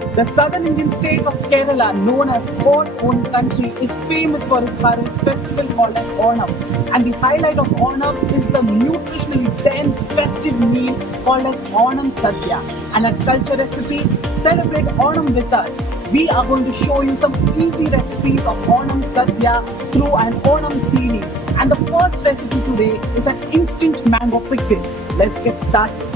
The southern Indian state of Kerala, known as God's own country, is famous for its harvest festival called as Onam. And the highlight of Onam is the nutritionally dense festive meal called as Onam Sadya. And at Culture Recipe, celebrate Onam with us. We are going to show you some easy recipes of Onam Sadya through an Onam series. And the first recipe today is an instant mango pickle. Let's get started.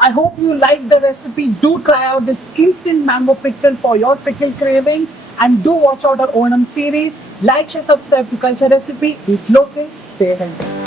I hope you like the recipe. Do try out this instant mango pickle for your pickle cravings and do watch out our Onam series. Like, share, subscribe to Culture Recipe. Eat local, stay healthy.